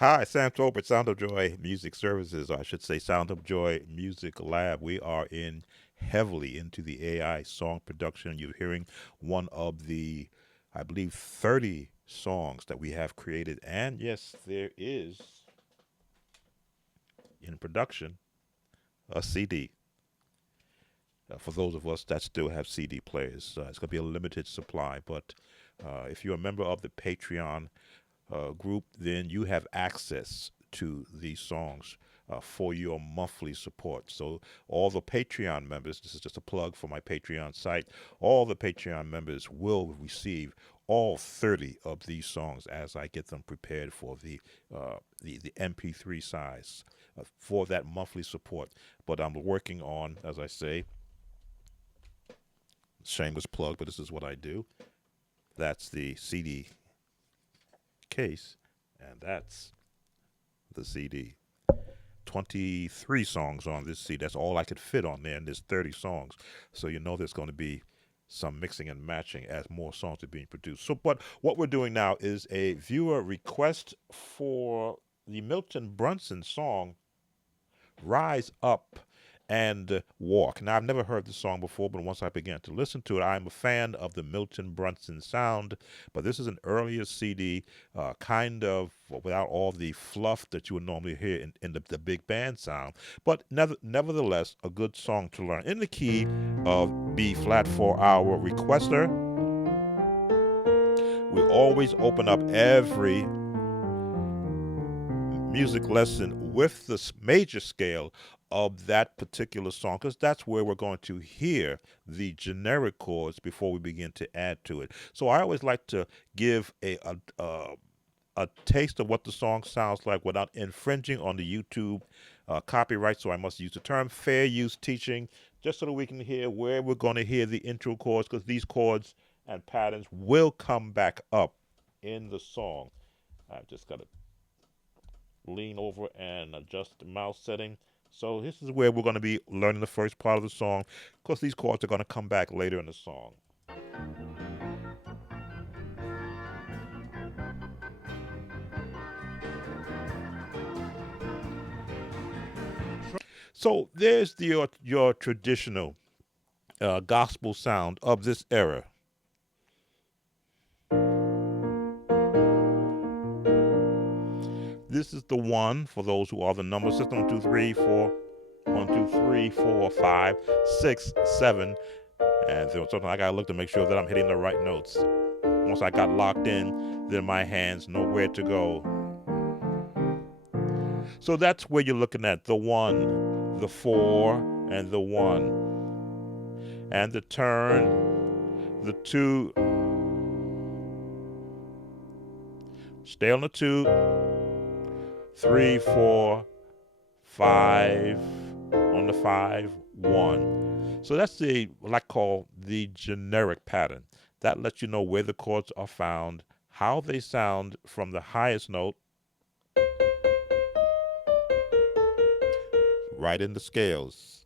Hi, Sam Tolbert, Sound of Joy Music Services, or I should say Sound of Joy Music Lab. We are in heavily into the AI song production. You're hearing one of the, I believe, 30 songs that we have created. And yes, there is in production a CD. For those of us that still have CD players, it's going to be a limited supply. But if you're a member of the Patreon group, then you have access to these songs for your monthly support. So, all the Patreon members, this is just a plug for my Patreon site, all the Patreon members will receive all 30 of these songs as I get them prepared for the MP3 size for that monthly support. But I'm working on, as I say, shameless plug, but this is what I do. That's the CD case, and that's the CD. 23 songs on this CD. That's all I could fit on there, and there's 30 songs. So you know there's going to be some mixing and matching as more songs are being produced. So, but what we're doing now is a viewer request for the Milton Brunson song Rise Up and Walk. Now, I've never heard the song before, but once I began to listen to it, I'm a fan of the Milton Brunson sound. But this is an earlier CD, kind of without all the fluff that you would normally hear in the big band sound. But nevertheless, a good song to learn in the key of B flat for our requester. We always open up every music lesson with the major scale of that particular song, because that's where we're going to hear the generic chords before we begin to add to it. So I always like to give a taste of what the song sounds like without infringing on the YouTube copyright. So I must use the term fair use teaching, just so that we can hear where we're going to hear the intro chords, because these chords and patterns will come back up in the song. I've just got to lean over and adjust the mouse setting. So this is where we're going to be learning the first part of the song, because these chords are going to come back later in the song. So there's your traditional gospel sound of this era. This is the one for those who are the number system: 1, 2, 3, 4, 1, 2, 3, 4, 5, 6, 7. And so sometimes I gotta look to make sure that I'm hitting the right notes. Once I got locked in, then my hands know where to go. So that's where you're looking at the 1, the 4, and the 1. And the turn, the 2. Stay on the 2, 3, 4, 5, on the 5, 1. So that's what I call the generic pattern. That lets you know where the chords are found, how they sound from the highest note, right in the scales.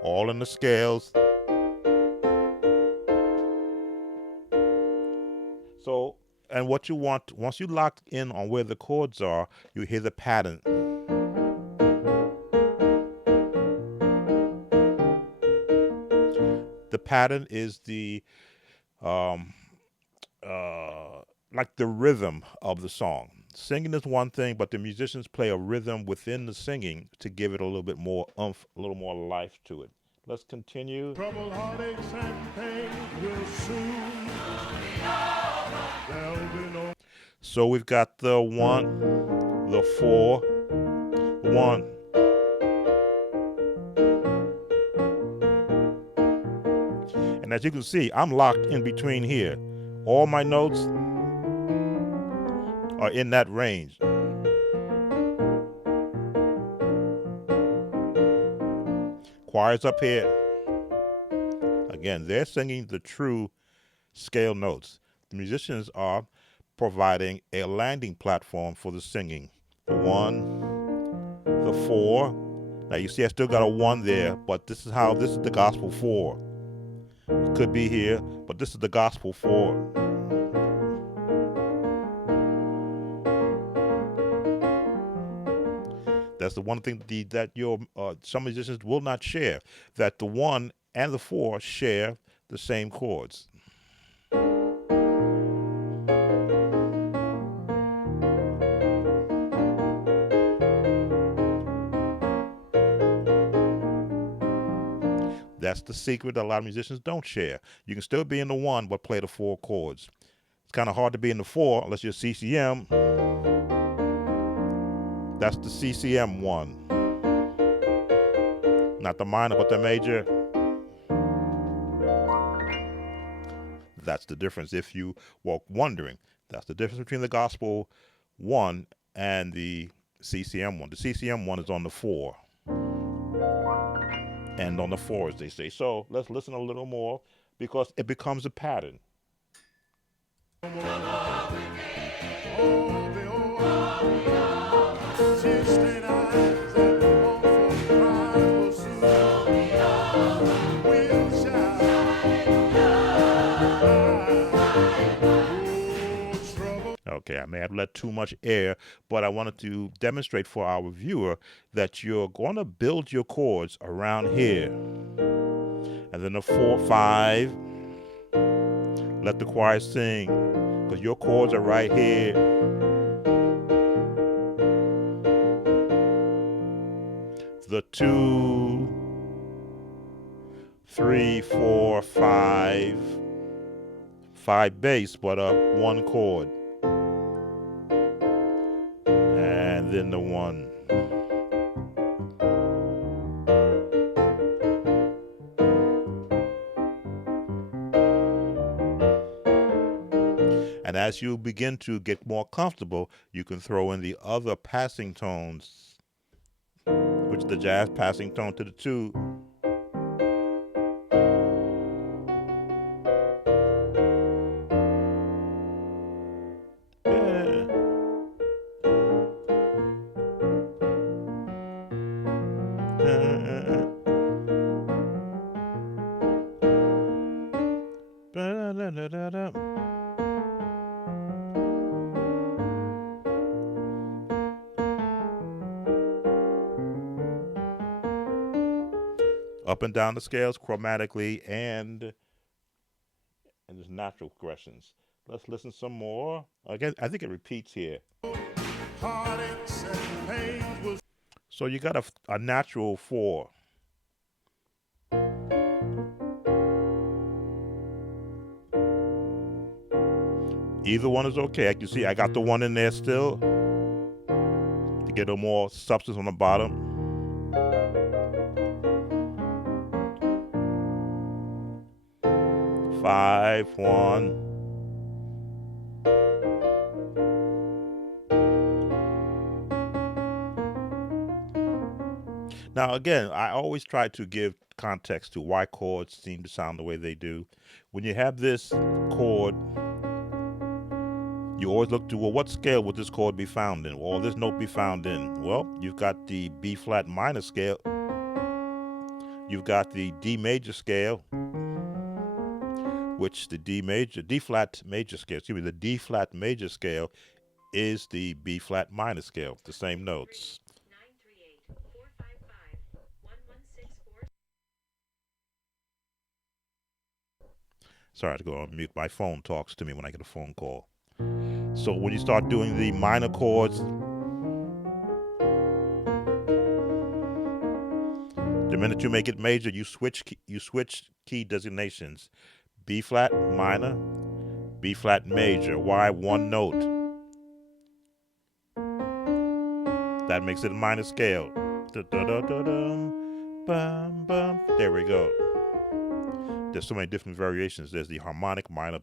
All in the scales. So, and what you want, once you lock in on where the chords are, you hear the pattern. The pattern is um, like the rhythm of the song. Singing is one thing, but the musicians play a rhythm within the singing to give it a little bit more oomph, a little more life to it. Let's continue. Trouble, heartaches, and pain will soon. There'll be no. So we've got the 1, the 4, 1. And as you can see, I'm locked in between here. All my notes are in that range. Choir's up here. Again, they're singing the true scale notes. The musicians are providing a landing platform for the singing. The 1, the 4, Now you see I still got a 1 there, but this is the gospel 4. It could be here, but this is the gospel 4. That's the one thing that your some musicians will not share, that the 1 and the 4 share the same chords. That's the secret that a lot of musicians don't share. You can still be in the 1 but play the 4 chords. It's kind of hard to be in the 4 unless you're CCM. That's the CCM 1. Not the minor, but the major. That's the difference. If you were wondering, that's the difference between the gospel 1 and the CCM 1. The CCM 1 is on the 4. And on the 4, as they say. So let's listen a little more because it becomes a pattern. Okay, I may have let too much air, but I wanted to demonstrate for our viewer that you're going to build your chords around here. And then the 4, 5, let the choir sing, because your chords are right here. The 2, 3, 4, 5, 5 bass, but 1 chord. And then the 1. And as you begin to get more comfortable, you can throw in the other passing tones, which is the jazz passing tone to the 2. Up and down the scales chromatically and there's natural progressions. Let's listen some more. Again, I think it repeats here. So you got a natural 4. Either one is okay. Like you see, I got the 1 in there still to get a more substance on the bottom. 5, 1. Now, again, I always try to give context to why chords seem to sound the way they do. When you have this chord, you always look to, well, what scale would this chord be found in? Or this note be found in? Well, you've got the B flat minor scale. You've got the D major scale, which the D flat major scale, the D flat major scale is the B flat minor scale, the same notes. Sorry to go on mute. My phone talks to me when I get a phone call. So when you start doing the minor chords, the minute you make it major, you switch key designations. B flat minor, B flat major. Why 1 note? That makes it a minor scale. There we go. There's so many different variations. There's the harmonic minor,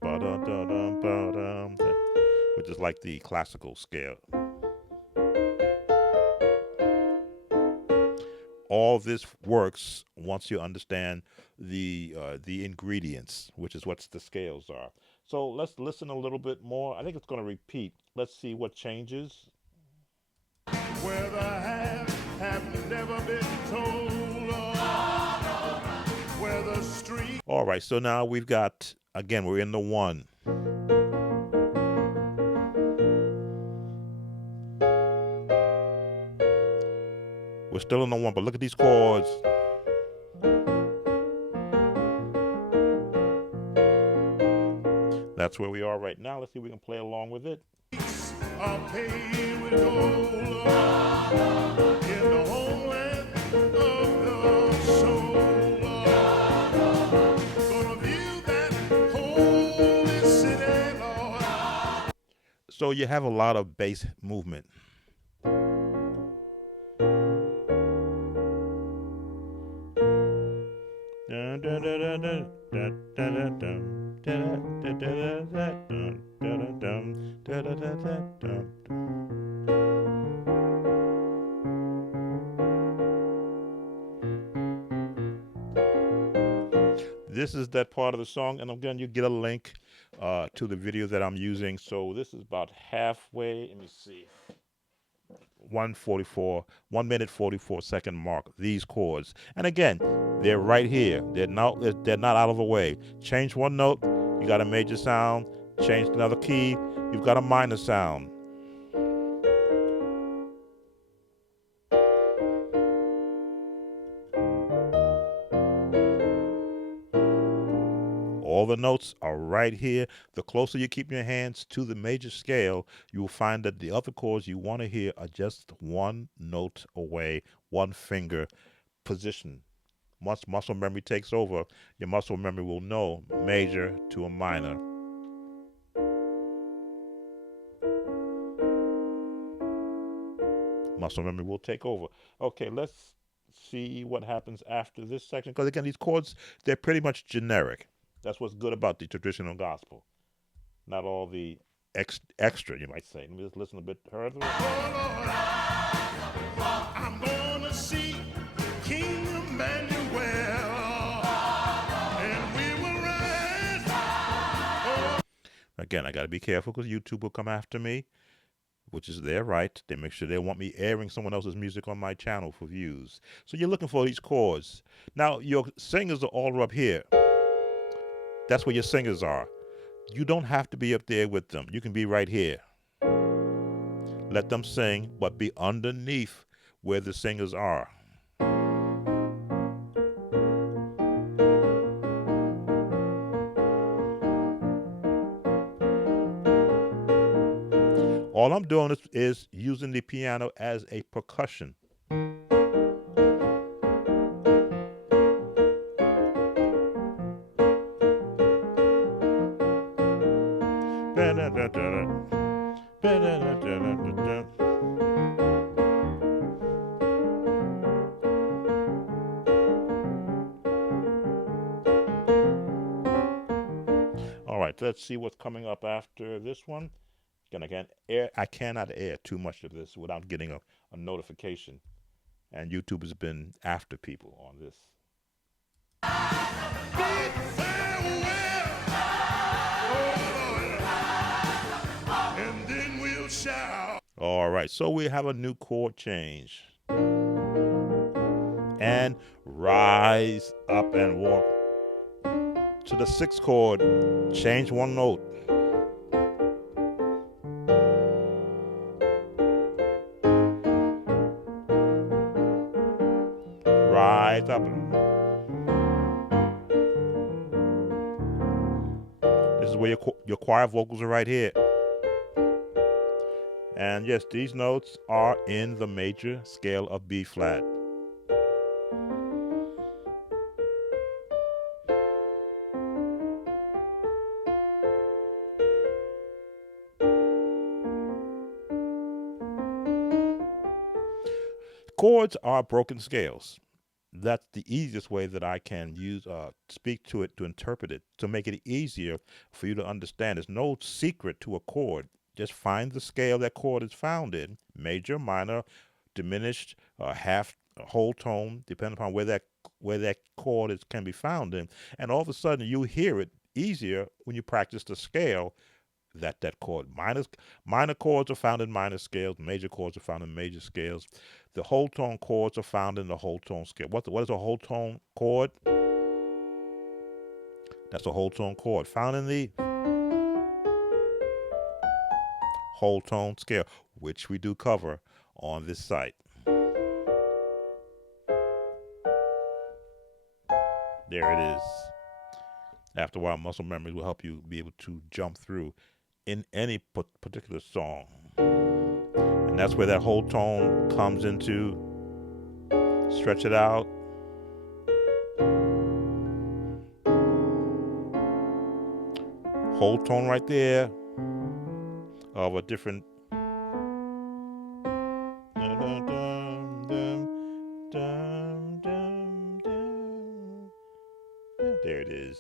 which is like the classical scale. All this works once you understand the ingredients, which is what the scales are. So let's listen a little bit more. I think it's going to repeat. Let's see what changes. Where the have never been told where the street. All right, so now we've got, again, we're in the 1. We're still in the 1, but look at these chords. That's where we are right now. Let's see if we can play along with it. Are paved with gold in the homeland of the soul. Gonna view that holy city, Lord. So you have a lot of bass movement. This is that part of the song, and again, you get a link to the video that I'm using. So this is about halfway. Let me see. 1 minute 44 second mark. These chords, and again, they're right here. They're not out of the way. Change one note, you got a major sound. Change another key, you've got a minor sound. All the notes are right here. The closer you keep your hands to the major scale, you will find that the other chords you want to hear are just one note away, one finger position. Once muscle memory takes over, your muscle memory will know major to a minor. Muscle memory will take over. Okay, let's see what happens after this section. Because again, these chords, they're pretty much generic. That's what's good about the traditional gospel. Not all the extra, you might say. Let me just listen a bit further. I'm gonna see King Emmanuel, and we will rise. Again, I got to be careful because YouTube will come after me, which is their right. They make sure they want me airing someone else's music on my channel for views. So you're looking for these chords. Now, your singers are all up here. That's where your singers are. You don't have to be up there with them. You can be right here. Let them sing, but be underneath where the singers are. All I'm doing is using the piano as a percussion. All right, let's see what's coming up after this one. Again, I cannot air too much of this without getting a notification. And YouTube has been after people on this. Bid farewell, oh Lord, and then we'll shout. All right, so we have a new chord change. And rise up and walk to the 6th chord. Change one note. Rise up. This is where your choir vocals are right here. And yes, these notes are in the major scale of B flat. Chords are broken scales. That's the easiest way that I can use speak to it, to interpret it, to make it easier for you to understand. There's no secret to a chord. Just find the scale that chord is found in: major, minor, diminished, half, whole tone, depending upon where that chord can be found in. And all of a sudden, you hear it easier when you practice the scale that chord. Minor chords are found in minor scales. Major chords are found in major scales. The whole tone chords are found in the whole tone scale. What is a whole tone chord? That's a whole tone chord found in the whole tone scale, which we do cover on this site. There it is. After a while, muscle memory will help you be able to jump through in any particular song. And that's where that whole tone comes into. Stretch it out. Whole tone right there of a different. There it is.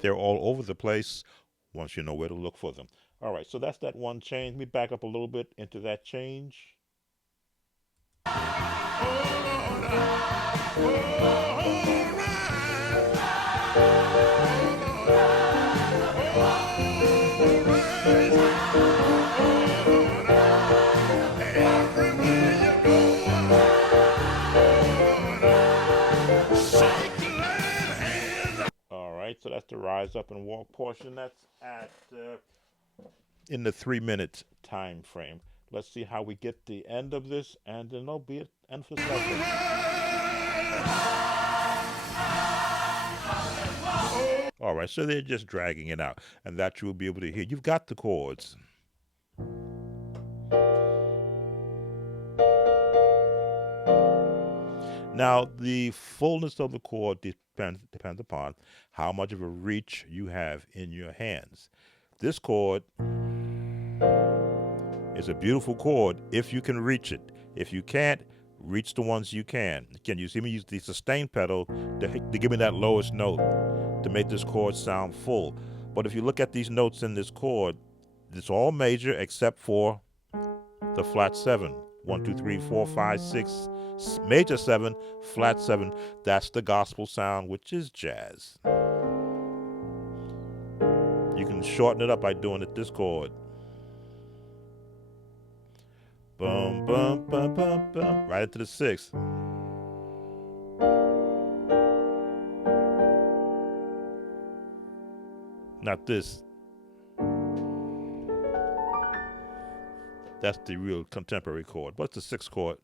They're all over the place once you know where to look for them. All right, so that's that one change. Let me back up a little bit into that change. All right, so that's the rise up and walk portion. That's at in the 3-minute time frame. Let's see how we get the end of this, and then there'll be an end for lesson. All right, so they're just dragging it out, and that you'll be able to hear. You've got the chords. Now, the fullness of the chord depends upon how much of a reach you have in your hands. This chord is a beautiful chord if you can reach it. If you can't, reach the ones you can. Again, you see me use the sustain pedal to give me that lowest note to make this chord sound full. But if you look at these notes in this chord, it's all major except for the flat 7. 1, 2, 3, 4, 5, 6, major 7, flat 7. That's the gospel sound, which is jazz. You can shorten it up by doing it this chord. Bum, bum, bum, bum, bum, right into the 6th. Not this. That's the real contemporary chord. What's the 6th chord?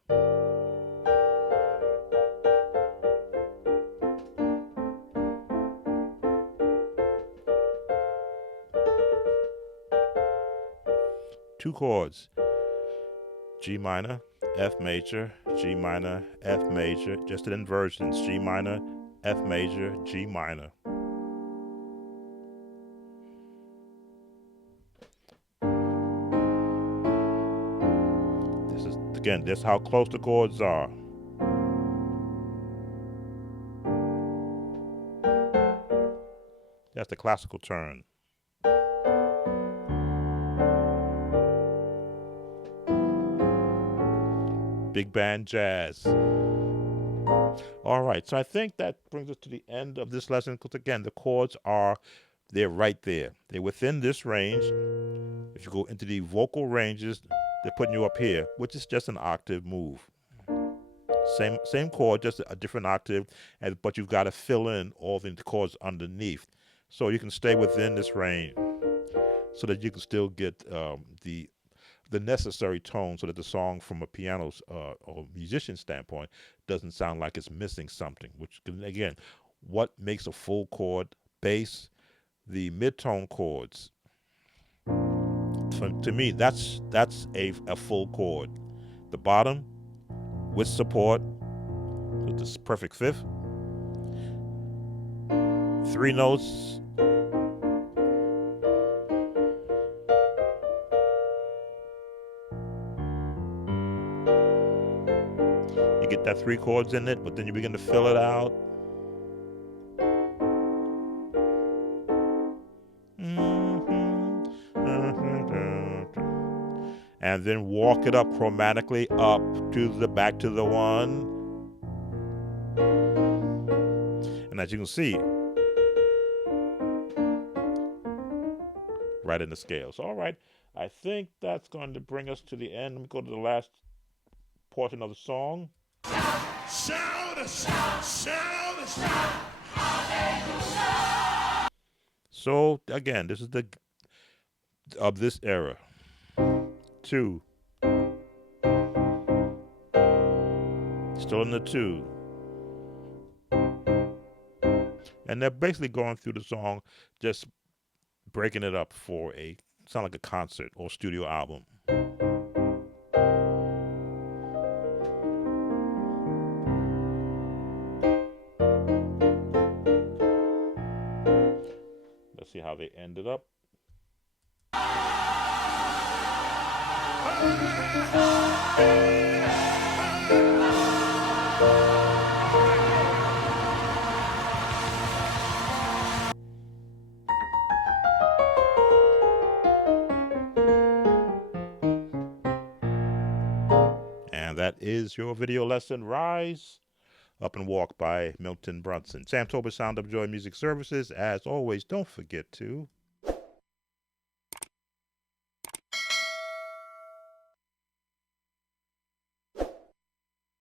Two chords. G minor, F major, G minor, F major, just an inversions. G minor, F major, G minor. Again, that's how close the chords are. That's the classical turn. Big band jazz. All right, so I think that brings us to the end of this lesson because, again, the chords they're right there. They're within this range. If you go into the vocal ranges, they're putting you up here, which is just an octave move. Same chord, just a different octave, but you've got to fill in all the chords underneath. So you can stay within this range so that you can still get the necessary tone so that the song from a piano or musician standpoint doesn't sound like it's missing something, which, again, what makes a full chord? Bass, the mid-tone chords. To me, that's a full chord. The bottom with support, with this perfect fifth. 3 notes. You get that 3 chords in it, but then you begin to fill it out. And then walk it up chromatically up to the back to the 1. And as you can see, right in the scales. All right, I think that's going to bring us to the end. Let me go to the last portion of the song. Shout, shout, shout, shout. So again, this is the of this era. 2. Still in the 2. And they're basically going through the song, just breaking it up for sound like a concert or studio album. Let's see how they ended up. And that is your video lesson, Rise Up and Walk by Milton Brunson. Sam Tober, Sound of Joy Music Services. As always, don't forget to